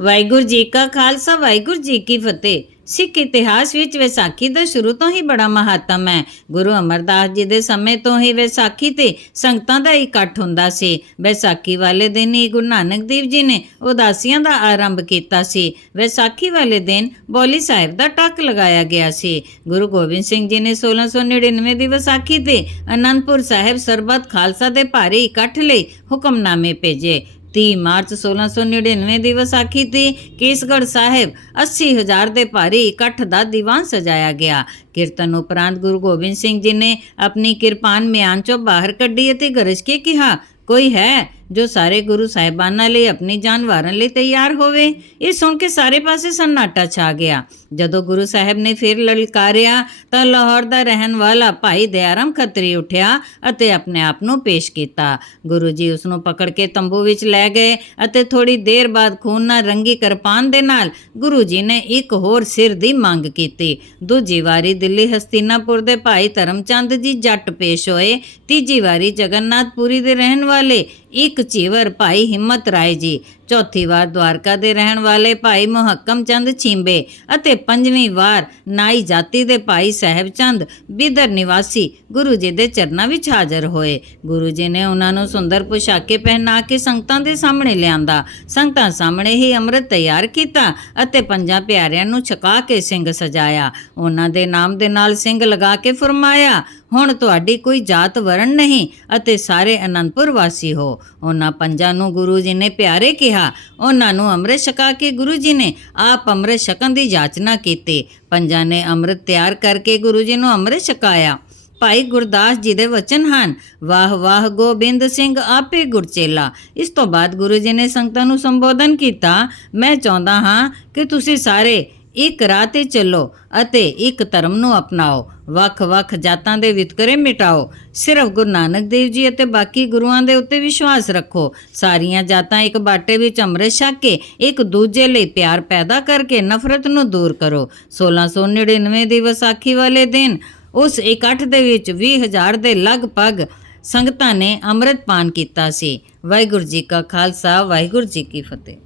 ਵਾਹਿਗੁਰੂ ਜੀ ਕਾ ਖਾਲਸਾ, ਵਾਹਿਗੁਰੂ ਜੀ ਕੀ ਫਤਿਹ। ਸਿੱਖ ਇਤਿਹਾਸ ਵਿੱਚ ਵਿਸਾਖੀ ਦਾ ਸ਼ੁਰੂ ਤੋਂ ਹੀ ਬੜਾ ਮਹੱਤਵ ਹੈ। ਗੁਰੂ ਅਮਰਦਾਸ ਜੀ ਦੇ ਸਮੇਂ ਤੋਂ ਹੀ ਵਿਸਾਖੀ ਤੇ ਸੰਗਤਾਂ ਦਾ ਇਕੱਠ ਹੁੰਦਾ ਸੀ। ਵਿਸਾਖੀ ਵਾਲੇ ਦਿਨ ਹੀ ਗੁਰੂ ਨਾਨਕ ਦੇਵ ਜੀ ਨੇ ਉਦਾਸੀਆਂ ਦਾ ਆਰੰਭ ਕੀਤਾ ਸੀ। ਵਿਸਾਖੀ ਵਾਲੇ ਦਿਨ ਬੋਲੀ ਸਾਹਿਬ ਦਾ ਟੱਕ ਲਗਾਇਆ ਗਿਆ ਸੀ। ਗੁਰੂ ਗੋਬਿੰਦ ਸਿੰਘ ਜੀ ਨੇ 1699 ਦੀ ਵਿਸਾਖੀ ਤੇ ਅਨੰਦਪੁਰ ਸਾਹਿਬ ਸਰਬੱਤ ਖਾਲਸਾ ਦੇ ਭਾਰੀ ਇਕੱਠ ਲਈ ਹੁਕਮਨਾਮੇ ਭੇਜੇ। 30 ਮਾਰਚ 1699 ਦੀ ਵਿਸਾਖੀ ਤੇ ਕੇਸਗੜ੍ਹ ਸਾਹਿਬ 80000 ਦੇ ਭਾਰੀ ਇਕੱਠ ਦਾ ਦੀਵਾਨ ਸਜਾਇਆ ਗਿਆ। ਕੀਰਤਨ ਉਪਰੰਤ ਗੁਰੂ ਗੋਬਿੰਦ ਸਿੰਘ ਜੀ ਨੇ ਆਪਣੀ ਕਿਰਪਾਨ ਮਿਆਨ ਚੋਂ ਬਾਹਰ ਕੱਢੀ ਅਤੇ ਗਰਜ ਕੇ ਕਿਹਾ, ਕੋਈ ਹੈ ਜੋ ਸਾਰੇ ਗੁਰੂ ਸਾਹਿਬਾਨਾਂ ਲਈ, ਆਪਣੀ ਜਾਨ ਵਾਰਨ ਲਈ ਤਿਆਰ ਹੋਵੇ। ਇਹ ਸੁਣ ਕੇ ਸਾਰੇ ਪਾਸੇ ਸੰਨਾਟਾ ਛਾ ਗਿਆ। ਜਦੋਂ ਗੁਰੂ ਸਾਹਿਬ ਨੇ ਫਿਰ ਲਲਕਾਰਿਆ, ਤਾਂ ਲਾਹੌਰ ਦਾ ਰਹਿਣ ਵਾਲਾ ਭਾਈ ਦਇਆਰਾਮ ਖੱਤਰੀ ਉੱਠਿਆ ਅਤੇ ਆਪਣੇ ਆਪ ਨੂੰ ਪੇਸ਼ ਕੀਤਾ। ਗੁਰੂ ਜੀ ਉਸ ਨੂੰ ਪਕੜ ਕੇ ਤੰਬੂ ਵਿੱਚ ਲੈ ਗਏ ਅਤੇ ਥੋੜੀ ਦੇਰ ਬਾਅਦ ਖੂਨ ਨਾਲ ਰੰਗੀ ਕਿਰਪਾਨ ਦੇ ਨਾਲ ਗੁਰੂ ਜੀ ਨੇ ਇੱਕ ਹੋਰ ਸਿਰ ਦੀ ਮੰਗ ਕੀਤੀ। ਦੂਜੀ ਵਾਰੀ ਦਿੱਲੀ ਹਸਤੀਨਾਪੁਰ ਦੇ ਭਾਈ ਧਰਮਚੰਦ ਜੀ ਜੱਟ ਪੇਸ਼ ਹੋਏ। ਤੀਜੀ ਵਾਰੀ ਜਗਨਨਾਥਪੁਰੀ ਦੇ ਰਹਿਣ ਵਾਲੇ ਇੱਕ ਇੱਕ ਚੀਵਰ ਭਾਈ ਹਿੰਮਤ ਰਾਏ ਜੀ। ਚੌਥੀ ਵਾਰ ਦਵਾਰਕਾ ਦੇ ਰਹਿਣ ਵਾਲੇ ਭਾਈ ਮੁਹੱਕਮ ਚੰਦ ਛਿੰਬੇ ਅਤੇ ਪੰਜਵੀਂ ਵਾਰ ਨਾਈ ਜਾਤੀ ਦੇ ਭਾਈ ਸਾਹਿਬ ਚੰਦ ਬਿਦਰ ਨਿਵਾਸੀ ਗੁਰੂ ਜੀ ਦੇ ਚਰਨਾਂ ਵਿੱਚ ਹਾਜ਼ਰ ਹੋਏ। ਗੁਰੂ ਜੀ ਨੇ ਉਹਨਾਂ ਨੂੰ ਸੁੰਦਰ ਪੁਸ਼ਾਕੇ ਪਹਿਨਾ ਕੇ ਸੰਗਤਾਂ ਦੇ ਸਾਹਮਣੇ ਲਿਆਂਦਾ। ਸੰਗਤਾਂ ਸਾਹਮਣੇ ਹੀ ਅੰਮ੍ਰਿਤ ਤਿਆਰ ਕੀਤਾ ਅਤੇ ਪੰਜਾਂ ਪਿਆਰਿਆਂ ਨੂੰ ਛਕਾ ਕੇ ਸਿੰਘ ਸਜਾਇਆ। ਉਹਨਾਂ ਦੇ ਨਾਮ ਦੇ ਨਾਲ ਸਿੰਘ ਲਗਾ ਕੇ ਫਰਮਾਇਆ, ਹੁਣ ਤੁਹਾਡੀ ਕੋਈ ਜਾਤ ਵਰਣ ਨਹੀਂ ਅਤੇ ਸਾਰੇ ਅਨੰਦਪੁਰ ਵਾਸੀ ਹੋ। ਉਹਨਾਂ ਪੰਜਾਂ ਨੂੰ ਗੁਰੂ ਜੀ ਨੇ ਪਿਆਰੇ ਕਿਹਾ। ਉਹਨਾਂ ਨੂੰ ਅੰਮ੍ਰਿਤ ਛਕਾ ਕੇ ਗੁਰੂ ਜੀ ਨੇ ਆਪ ਅੰਮ੍ਰਿਤ ਛਕਣ ਦੀ ਯਾਚਨਾ ਕੀਤੀ। ਪੰਜਾਂ ਨੇ ਅੰਮ੍ਰਿਤ ਤਿਆਰ ਕਰਕੇ ਗੁਰੂ ਜੀ ਨੂੰ ਅੰਮ੍ਰਿਤ ਛਕਾਇਆ। ਭਾਈ ਗੁਰਦਾਸ ਜੀ ਦੇ ਵਚਨ ਹਨ, ਵਾਹ ਵਾਹ, ਗੋਬਿੰਦ ਸਿੰਘ, ਆਪੇ ਗੁਰਚੇਲਾ ਇਸ ਤੋਂ ਬਾਅਦ ਗੁਰੂ ਜੀ ਨੇ ਸੰਗਤਾਂ ਨੂੰ ਸੰਬੋਧਨ ਕੀਤਾ, ਮੈਂ ਚਾਹੁੰਦਾ ਹਾਂ ਕਿ ਤੁਸੀਂ ਸਾਰੇ ਇੱਕ ਰਾਹ ਤੇ ਚੱਲੋ ਅਤੇ ਇੱਕ ਧਰਮ ਨੂੰ ਅਪਣਾਓ। ਵੱਖ-ਵੱਖ ਜਾਤਾਂ ਦੇ ਵਿਤਕਰੇ ਮਿਟਾਓ। ਸਿਰਫ ਗੁਰੂ ਨਾਨਕ ਦੇਵ ਜੀ ਅਤੇ ਬਾਕੀ ਗੁਰੂਆਂ ਦੇ ਉੱਤੇ ਵਿਸ਼ਵਾਸ ਰੱਖੋ। ਸਾਰੀਆਂ ਜਾਤਾਂ ਇੱਕ ਬਾਟੇ ਵਿੱਚ ਅੰਮ੍ਰਿਤ ਛਕ ਕੇ ਇੱਕ ਦੂਜੇ ਲਈ ਪਿਆਰ ਪੈਦਾ ਕਰਕੇ ਨਫ਼ਰਤ ਨੂੰ ਦੂਰ ਕਰੋ। 1699 ਦੀ ਵਿਸਾਖੀ ਵਾਲੇ ਦਿਨ ਉਸ ਇਕੱਠ ਦੇ ਵਿੱਚ 20000 ਦੇ ਲਗਭਗ ਸੰਗਤਾਂ ਨੇ ਅੰਮ੍ਰਿਤ ਪਾਨ ਕੀਤਾ ਸੀ। ਵਾਹਿਗੁਰੂ ਜੀ ਕਾ ਖਾਲਸਾ, ਵਾਹਿਗੁਰੂ ਜੀ ਕੀ ਫਤਿਹ।